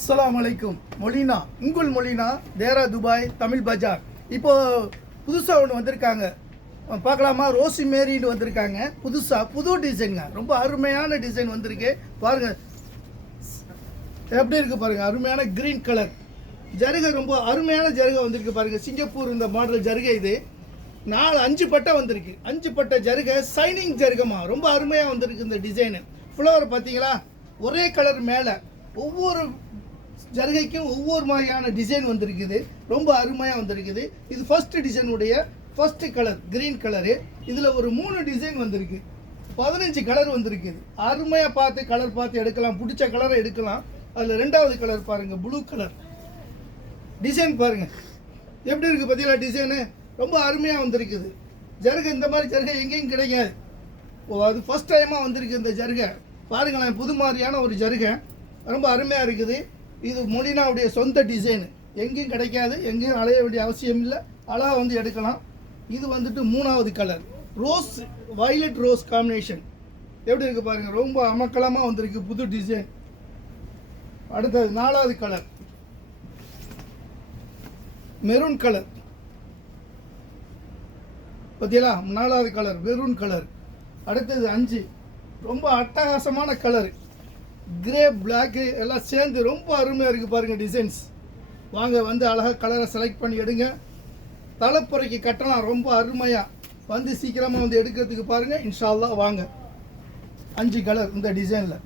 அஸ்ஸலாமு அலைக்கும். மொலினா, உங்கள் மொலினா, தேரா துபாய் தமிழ் பஜார். இப்போ புதுசாக ஒன்று வந்திருக்காங்க, பார்க்கலாமா? ரோசி மேரின்னு வந்திருக்காங்க. புது டிசைனுங்க, ரொம்ப அருமையான டிசைன் வந்திருக்கு. பாருங்கள் எப்படி இருக்குது பாருங்கள், அருமையான க்ரீன் கலர் ஜருகை, ரொம்ப அருமையான ஜருகை வந்திருக்கு பாருங்கள். சிங்கப்பூர் இந்த மாடல் ஜருகை இது 5 பட்டை வந்திருக்கு. 5 பட்டை ஜருகை, சைனிங் ஜருகமா, ரொம்ப அருமையாக வந்திருக்கு இந்த டிசைனு. ஃப்ளவர் பார்த்தீங்களா, ஒரே கலர் மேலே, ஒவ்வொரு ஜருகைக்கும் ஒவ்வொரு மாதிரியான டிசைன் வந்திருக்குது, ரொம்ப அருமையாக வந்திருக்குது. இது ஃபஸ்ட்டு டிசைனுடைய ஃபஸ்ட்டு கலர் க்ரீன் கலரு. இதில் ஒரு 3 டிசைன் வந்திருக்கு, 15 கலர் வந்திருக்குது. அருமையாக பார்த்து கலர் பார்த்து எடுக்கலாம், பிடிச்ச கலரை எடுக்கலாம். அதில் 2வது கலர் பாருங்கள், ப்ளூ கலர் டிசைன் பாருங்கள் எப்படி இருக்குது பார்த்தீங்களா டிசைனு, ரொம்ப அருமையாக வந்திருக்குது. ஜருகை இந்த மாதிரி ஜருகை எங்கேயும் கிடைக்காது. அது ஃபஸ்ட் டைமாக வந்திருக்கு இந்த ஜருகை. பாருங்களேன், புது மாதிரியான ஒரு ஜருகை, ரொம்ப அருமையாக இருக்குது. இது மொலினாவுடைய சொந்த டிசைனு, எங்கேயும் கிடைக்காது, எங்கேயும் அலைய வேண்டிய அவசியம் இல்லை, அழகாக வந்து எடுக்கலாம். இது வந்துட்டு 3வது colour rose, violet rose combination எப்படி இருக்குது பாருங்கள், ரொம்ப அமக்கலமாக வந்திருக்கு, புது டிசைன். அடுத்தது 4வது கலர் மெரூன் கலர், பார்த்தீங்களா? 4வது கலர் மெரூன் கலர். அடுத்தது 5 ரொம்ப அட்டகாசமான கலர், கிரே பிளாக்கு எல்லாம் சேர்ந்து ரொம்ப அருமையாக இருக்குது பாருங்கள் டிசைன்ஸ். வாங்க வந்து அழகாக கலரை செலக்ட் பண்ணி எடுங்க, தலைப்புறைக்கு கட்டலாம், ரொம்ப அருமையாக வந்து சீக்கிரமாக வந்து எடுக்கிறதுக்கு பாருங்கள். இன்ஷா அல்லாஹ் வாங்க. 5 கலர் இந்த டிசைனில்.